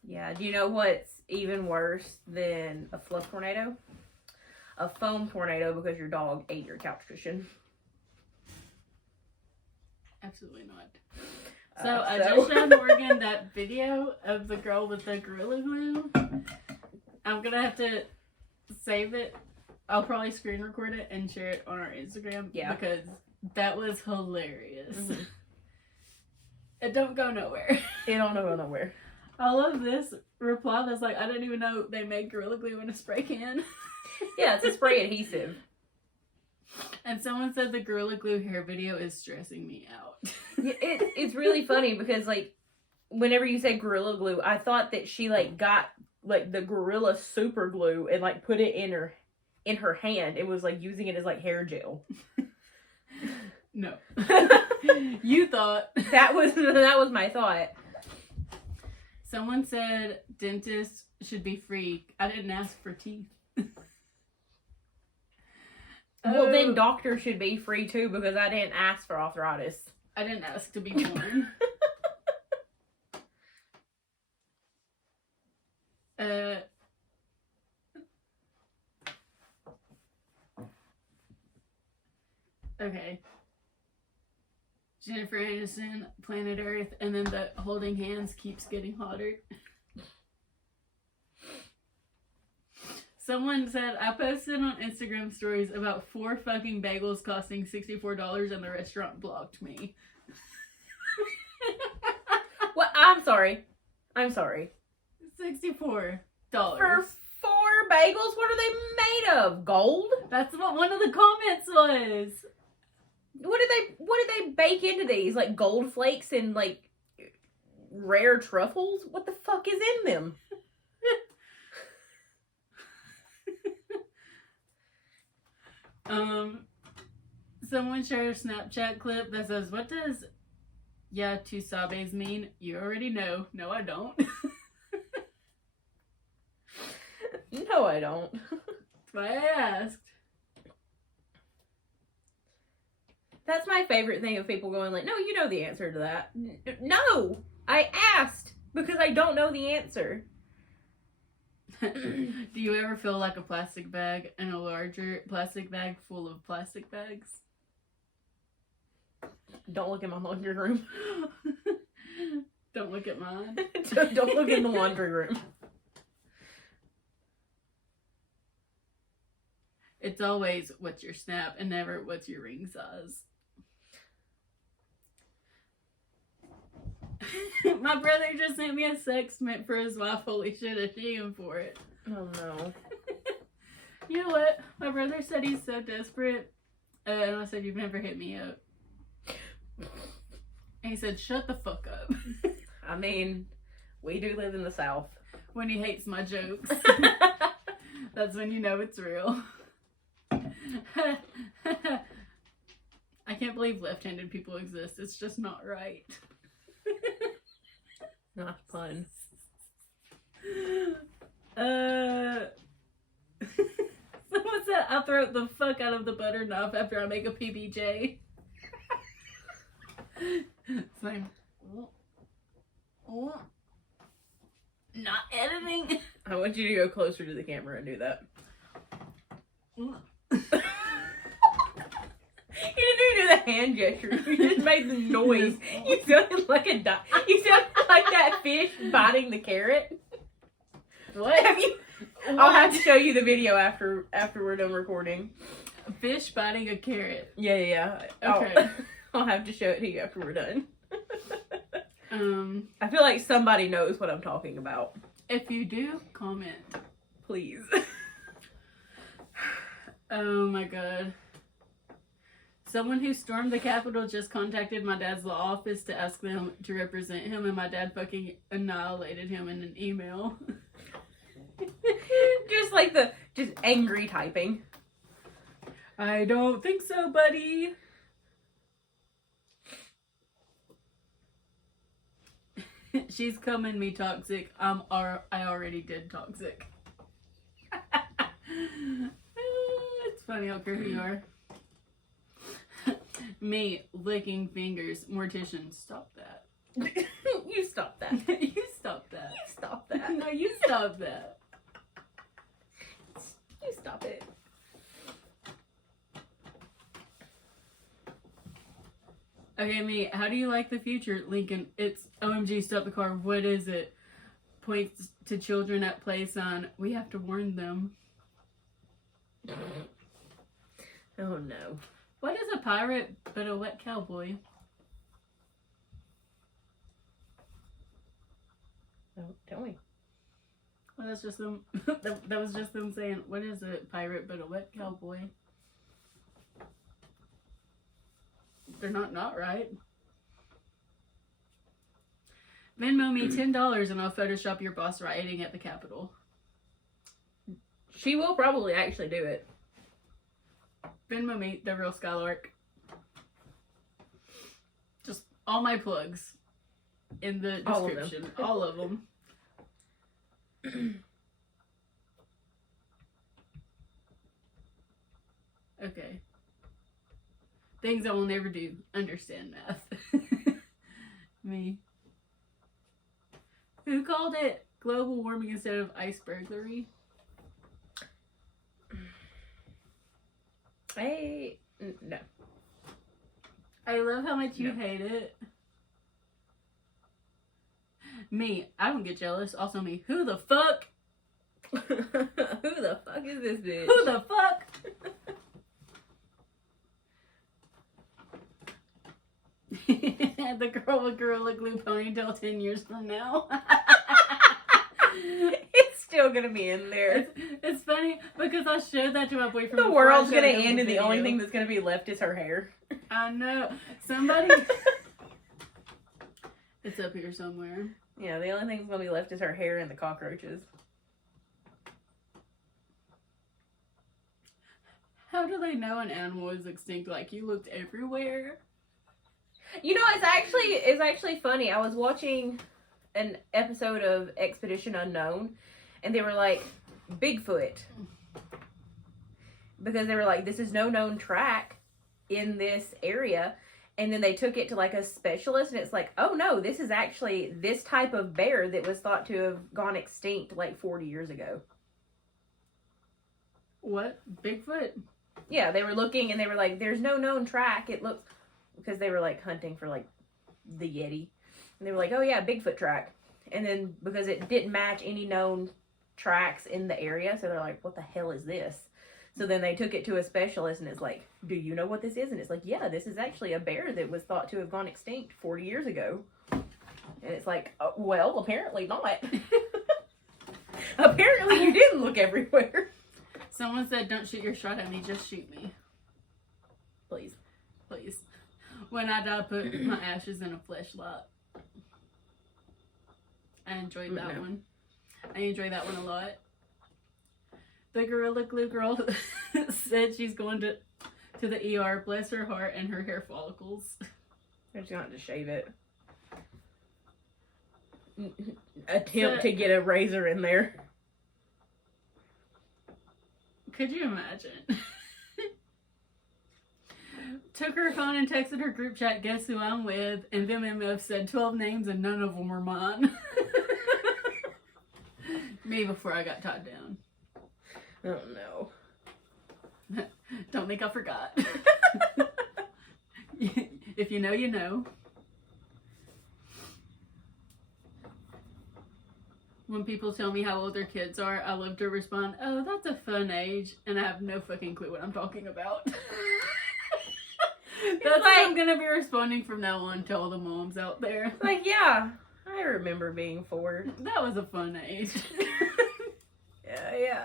Yeah, do you know what's even worse than a fluff tornado? A foam tornado because your dog ate your couch cushion. Absolutely not. So I so- just showed Morgan that video of the girl with the Gorilla Glue. I'm gonna have to save it. I'll probably screen record it and share it on our Instagram. Yeah. Because that was hilarious. Mhm. It don't go nowhere. It don't go nowhere. I love this reply that's like, I didn't even know they made Gorilla Glue in a spray can. Yeah, it's a spray adhesive. And someone said the Gorilla Glue hair video is stressing me out. It's really funny because, like, whenever you say Gorilla Glue, I thought that she, like, got, like, the Gorilla Super Glue and, like, put it in her hand and was, like, using it as, like, hair gel. No. You thought. That was my thought. Someone said dentists should be free. I didn't ask for teeth. Well, Oh, then doctors should be free, too, because I didn't ask for arthritis. I didn't ask to be born. Okay. Jennifer Aniston, Planet Earth, and then the holding hands keeps getting hotter. Someone said, I posted on Instagram stories about 4 fucking bagels costing $64 and the restaurant blocked me. Well, I'm sorry. $64. For 4 bagels? What are they made of? Gold? That's what one of the comments was. What did they bake into these? Like gold flakes and like rare truffles? What the fuck is in them? Someone shared a Snapchat clip that says, what does "ya tu sabes" mean? You already know. No, I don't. No, I don't. That's why I asked. That's my favorite thing of people going like, no, you know the answer to that. No, I asked because I don't know the answer. Do you ever feel like a plastic bag in a larger plastic bag full of plastic bags? Don't look in my laundry room. Don't look at mine. Don't look in the laundry room. It's always what's your snap and never what's your ring size. My brother just sent me a sex meant for his wife. Holy shit, I see him for it. Oh no. You know what? My brother said he's so desperate. And I said, you've never hit me up. And he said, shut the fuck up. I mean, we do live in the South. When he hates my jokes. That's when you know it's real. I can't believe left-handed people exist. It's just not right. Not fun. Someone said I throw the fuck out of the butter knife after I make a PBJ. It's like, not editing. I want you to go closer to the camera and do that. You didn't do the hand gesture. You just made the noise. You sounded like you sounded like that fish biting the carrot. What? Have you? I'll have to show you the video after we're done recording. A fish biting a carrot. Yeah. Okay. I'll have to show it to you after we're done. Um, I feel like somebody knows what I'm talking about. if you do, comment. Please. Oh my god. Someone who stormed the Capitol just contacted my dad's law office to ask them to represent him, and my dad fucking annihilated him in an email. Just angry typing. I don't think so, buddy. She's coming me toxic. I already did toxic. It's funny, I don't care who you are. Me licking fingers. Mortician, stop that. You stop that. You stop that. You stop that. No, you stop that. You stop it. Okay, me, how do you like the future? Lincoln, it's OMG, stop the car. What is it? Points to children at play sign. We have to warn them. Oh no. What is a pirate but a wet cowboy? Oh, tell me. Well, that's just them. that was just them saying, what is a pirate but a wet cowboy? They're not right. Venmo me $10 and I'll Photoshop your boss rioting at the Capitol. She will probably actually do it. Venmo me the real Skylark. Just all my plugs in the description. All of them. Okay. Things I will never do. Understand math. Me. Who called it global warming instead of ice burglary? No. I love how much you hate it. Me. I don't get jealous. Also me. Who the fuck? Who the fuck is this bitch? Who the fuck? The girl with Gorilla Glue ponytail 10 years from now. It's still gonna be in there. It's funny because I showed that to my boyfriend. The world's gonna end and the only thing that's gonna be left is her hair. I know. Somebody... It's up here somewhere. Yeah, the only thing that's gonna be left is her hair and the cockroaches. How do they know an animal is extinct? Like, you looked everywhere. You know, it's actually funny. I was watching an episode of Expedition Unknown, and they were like, Bigfoot. Because they were like, this is no known track in this area. And then they took it to like a specialist, and it's like, oh no, this is actually this type of bear that was thought to have gone extinct like 40 years ago. What? Bigfoot? Yeah, they were looking, and they were like, there's no known track. It looks... Because they were like hunting for like the Yeti. And they were like, oh yeah, Bigfoot track. And then because it didn't match any known tracks in the area, so they're like, what the hell is this? So then they took it to a specialist, and it's like, do you know what this is? And it's like, yeah, this is actually a bear that was thought to have gone extinct 40 years ago. And it's like, well, apparently not. Apparently you didn't look everywhere. Someone said, don't shoot your shot at me, just shoot me. Please. Please. When I die, put my ashes in a fleshlight. I enjoyed that one. I enjoyed that one a lot. The Gorilla Glue girl said she's going to the ER. Bless her heart and her hair follicles. They're just going to have to shave it. Attempt to get a razor in there. Could you imagine? Took her phone and texted her group chat, guess who I'm with? And them MF said 12 names and none of them were mine. Me before I got tied down. Oh no. Don't think I forgot. If you know, you know. When people tell me how old their kids are, I love to respond, oh, that's a fun age. And I have no fucking clue what I'm talking about. That's like, what I'm gonna be responding from now on to all the moms out there. Like, yeah, I remember being 4. That was a fun age. Yeah.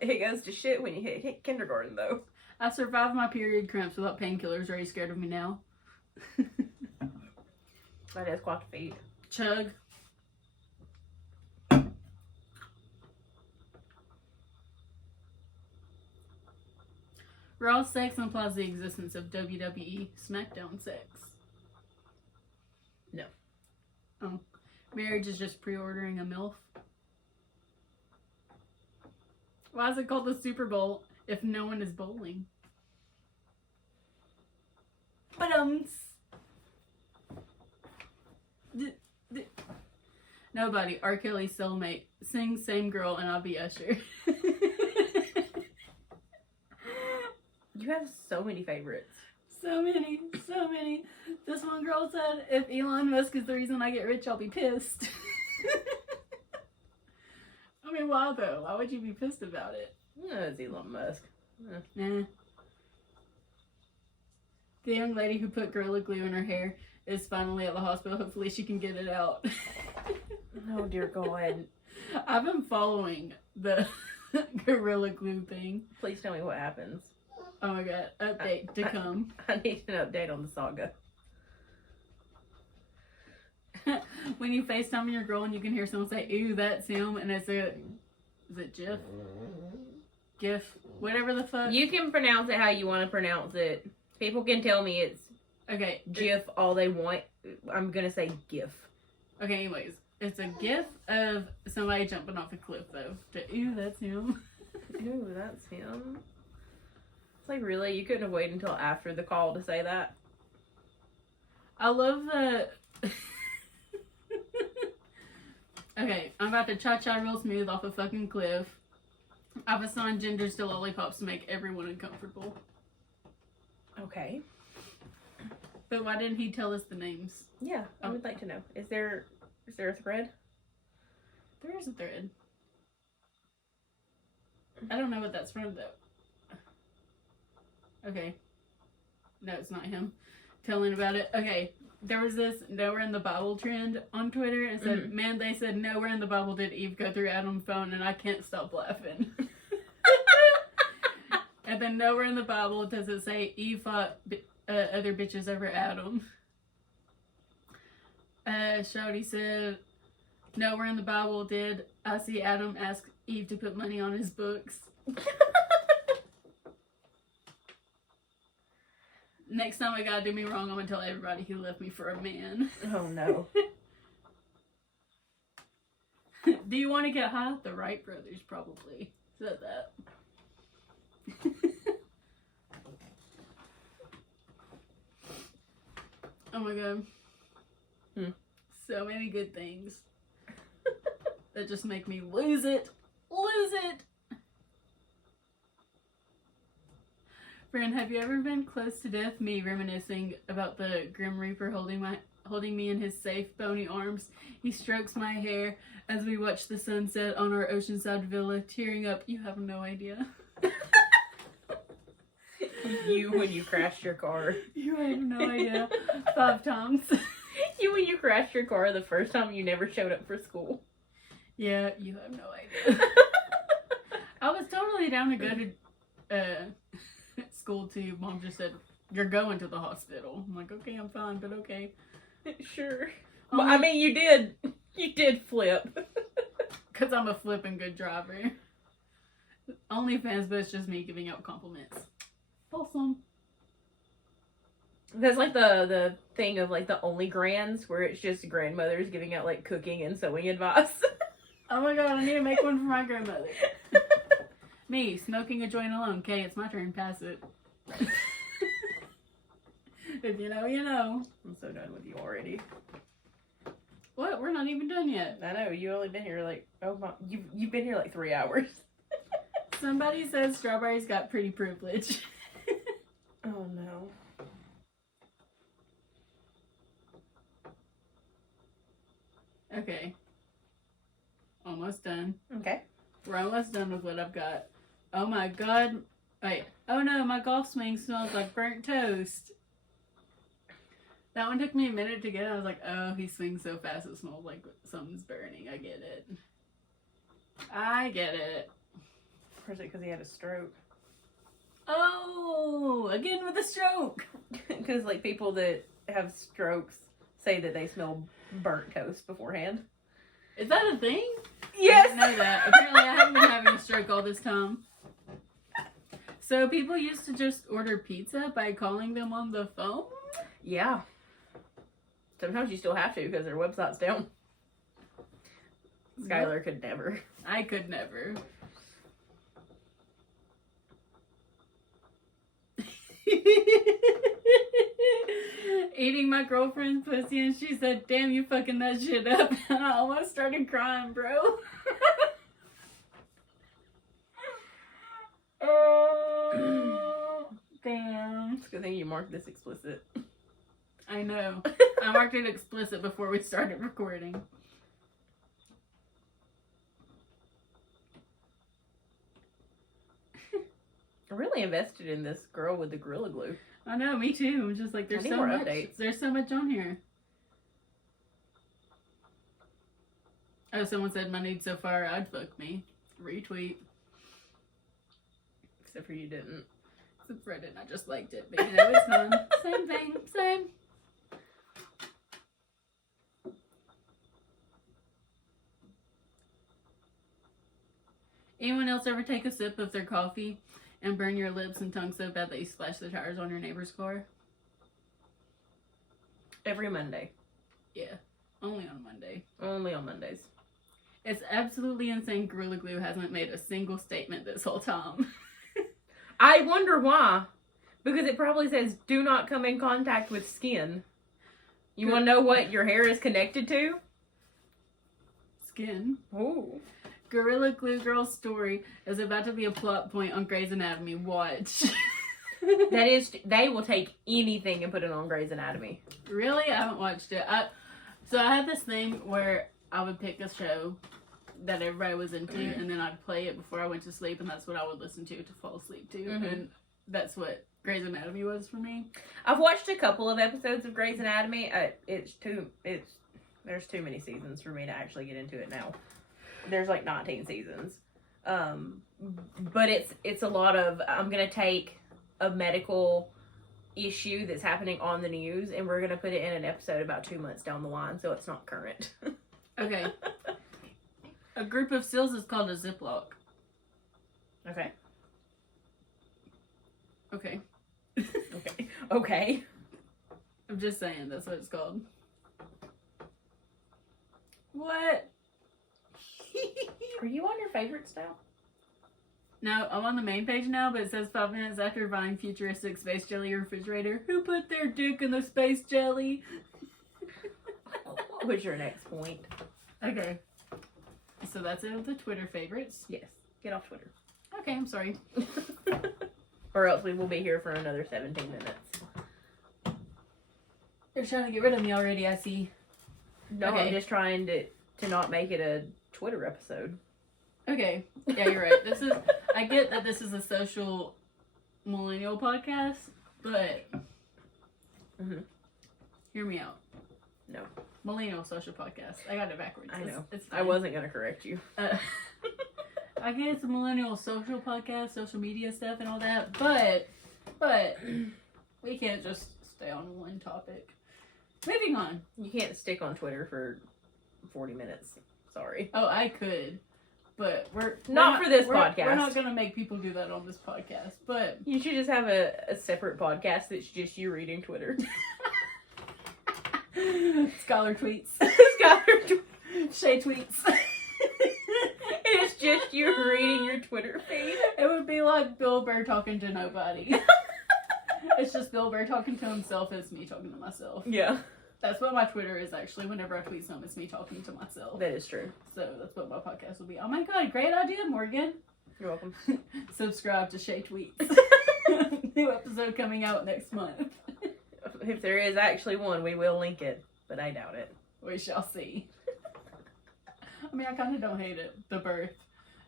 It goes to shit when you hit kindergarten, though. I survived my period cramps without painkillers. Are you scared of me now? My dad's quack feet. Chug. Raw sex implies the existence of WWE SmackDown sex. No. Oh. Marriage is just pre-ordering a MILF. Why is it called the Super Bowl if no one is bowling? But nobody. R. Kelly's soulmate. Sing same girl and I'll be Usher. You have so many favorites. So many. This one girl said, if Elon Musk is the reason I get rich, I'll be pissed. I mean, why though? Why would you be pissed about it? No, it's Elon Musk. Nah. The young lady who put Gorilla Glue in her hair is finally at the hospital. Hopefully she can get it out. Oh, dear God. I've been following the Gorilla Glue thing. Please tell me what happens. Oh my god. Update to come. I need an update on the saga. When you FaceTime your girl and you can hear someone say, "Ooh, that's him," and it's a... Is it GIF? GIF? Whatever the fuck. You can pronounce it how you want to pronounce it. People can tell me it's Okay. GIF all they want. I'm gonna say GIF. Okay, anyways. It's a GIF of somebody jumping off a cliff, though. Ooh, that's him. Ooh, that's him. It's like, really? You couldn't have waited until after the call to say that? I love the... Okay, I'm about to cha-cha real smooth off a fucking cliff. I've assigned genders to lollipops to make everyone uncomfortable. Okay. But why didn't he tell us the names? Yeah, I would like to know. Is there a thread? There is a thread. I don't know what that's from, though. Okay. No, it's not him telling about it. Okay. There was this nowhere in the Bible trend on Twitter. It said, man, they said nowhere in the Bible did Eve go through Adam's phone, and I can't stop laughing. And then nowhere in the Bible does it say Eve fought other bitches over Adam. Shawty said, nowhere in the Bible did I see Adam ask Eve to put money on his books. Next time a guy do me wrong, I'm gonna tell everybody he left me for a man. Oh no. Do you want to get high? The Wright brothers probably said that. Oh my god. So many good things that just make me lose it. Lose it! Friend, have you ever been close to death? Me reminiscing about the Grim Reaper holding me in his safe, bony arms. He strokes my hair as we watch the sunset on our oceanside villa, tearing up. You have no idea. You when you crashed your car. You have no idea. 5 times. You when you crashed your car the first time you never showed up for school. Yeah, you have no idea. I was totally down to go to school too. Mom just said, you're going to the hospital. I'm like, okay, I'm fine, but okay. Sure. Well, I mean, you did flip. Because I'm a flipping good driver. OnlyFans, but it's just me giving out compliments. Awesome. That's like the thing of like the only grands where it's just grandmothers giving out like cooking and sewing advice. Oh my god, I need to make one for my grandmother. Me, smoking a joint alone. Okay, it's my turn. Pass it. If you know, you know. I'm so done with you already. What? We're not even done yet. I know, you only been here like, oh my, you've been here like 3 hours. Somebody says Strawberry's got pretty privilege. Oh no. Okay. Almost done. Okay. We're almost done with what I've got. Oh my god. Wait. Oh no, my golf swing smells like burnt toast. That one took me a minute to get. I was like, oh, he swings so fast it smells like something's burning. I get it. I get it. Or is it because he had a stroke? Oh, again with a stroke. Because like people that have strokes say that they smell burnt toast beforehand. Is that a thing? Yes. I didn't know that. Apparently I haven't been having a stroke all this time. So people used to just order pizza by calling them on the phone? Yeah. Sometimes you still have to because their website's down. Skylar could never. I could never. Eating my girlfriend's pussy, and she said, "Damn, you fucking that shit up." And I almost started crying, bro. Oh, damn. It's a good thing you marked this explicit. I know. I marked it explicit before we started recording. I'm really invested in this girl with the Gorilla Glue. I know, me too. I'm just like, there's so much. Updates. There's so much on here. Oh, someone said my nude so far, I'd fuck me. Retweet. Except for you didn't. Except for I didn't. I just liked it. But you know, it's fun. Same thing. Same. Anyone else ever take a sip of their coffee and burn your lips and tongue so bad that you splash the tires on your neighbor's car? Every Monday. Yeah. Only on Monday. Only on Mondays. It's absolutely insane Gorilla Glue hasn't made a single statement this whole time. I wonder why. Because it probably says, do not come in contact with skin. You want to know what your hair is connected to? Skin. Ooh. Gorilla Glue Girl's story is about to be a plot point on Grey's Anatomy. Watch. That is, they will take anything and put it on Grey's Anatomy. Really? I haven't watched it. So I had this thing where I would pick a show that everybody was into, and then I'd play it before I went to sleep, and that's what I would listen to fall asleep to. Mm-hmm. And that's what Grey's Anatomy was for me. I've watched a couple of episodes of Grey's Anatomy. There's too many seasons for me to actually get into it now. There's like 19 seasons. But it's a lot of, I'm going to take a medical issue that's happening on the news, and we're going to put it in an episode about 2 months down the line, so it's not current. Okay. A group of seals is called a ziplock. Okay. Okay. Okay. Okay. I'm just saying, that's what it's called. What? Are you on your favorites now? No, I'm on the main page now, but it says 5 minutes after buying futuristic space jelly refrigerator. Who put their dick in the space jelly? What was your next point? Okay. So that's it with the Twitter favorites. Yes. Get off Twitter. Okay, I'm sorry. Or else we will be here for another 17 minutes. They're trying to get rid of me already, I see. No, Okay. I'm just trying to not make it a Twitter episode. Okay. Yeah, you're right. I get that this is a social millennial podcast, but hear me out. No. Millennial social podcast. I got it backwards. I know. It's I fine. wasn't going to correct you. I get it's a millennial social podcast, social media stuff and all that, but we can't just stay on one topic. Moving on. You can't stick on Twitter for 40 minutes. Sorry. Oh, I could, but we're Not for this we're- podcast. We're not gonna make people do that on this podcast, but You should just have a separate podcast that's just you reading Twitter. Scholar tweets, Skylar, Shay tweets. it's just you reading your Twitter feed. It would be like Bill Burr talking to nobody. It's just Bill Burr talking to himself. It's me talking to myself. Yeah. That's what my Twitter is actually. Whenever I tweet something, it's me talking to myself. That is true. So that's what my podcast will be. Oh my god, great idea, Morgan. You're welcome. Subscribe to Shay Tweets. New episode coming out next month. If there is actually one, we will link it, but I doubt it. We shall see. I mean, I kind of don't hate it. The birth.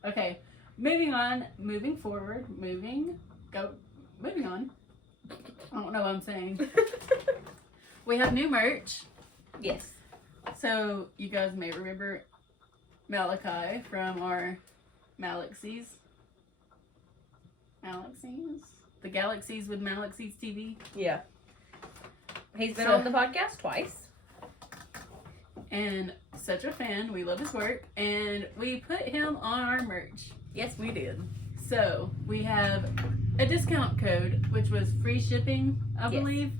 Okay, moving on. Moving forward. Moving on. I don't know what I'm saying. We have new merch. Yes. So, you guys may remember Malachi from our Malaxies. The Galaxies with Malaxies TV. Yeah. He's been So- on the podcast twice. And such a fan. We love his work. And we put him on our merch. Yes, we did. So, we have a discount code, which was free shipping, I Yes. believe,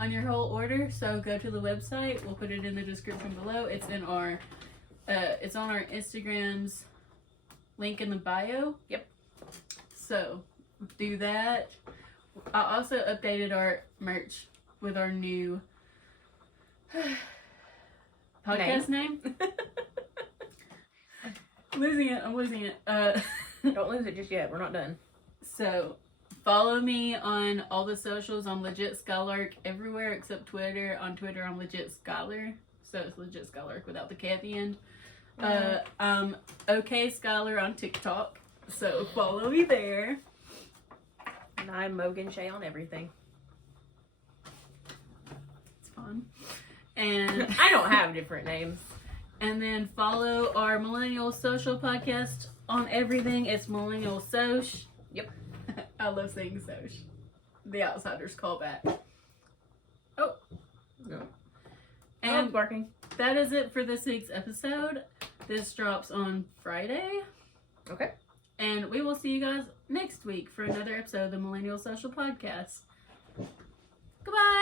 on your whole order. So go to the website. We'll put it in the description below. It's in our, it's on our Instagram's link in the bio. Yep. So do that. I also updated our merch with our new podcast name. I'm losing it. Don't lose it just yet. We're not done. So follow me on all the socials. I'm Legit Skylark everywhere except Twitter. On Twitter, I'm Legit Skylar. So it's Legit Skylark without the K at the end. I'm OK Skylar on TikTok. So follow me there. And I'm Mogan Shay on everything. It's fun. And I don't have different names. And then follow our Millennial Social podcast on everything. It's Millennial Soch. Yep. I love saying Soch. The outsiders call back. Oh. No. And it's working. that is it for this week's episode. This drops on Friday. Okay. And we will see you guys next week for another episode of the Millennial Social Podcast. Goodbye.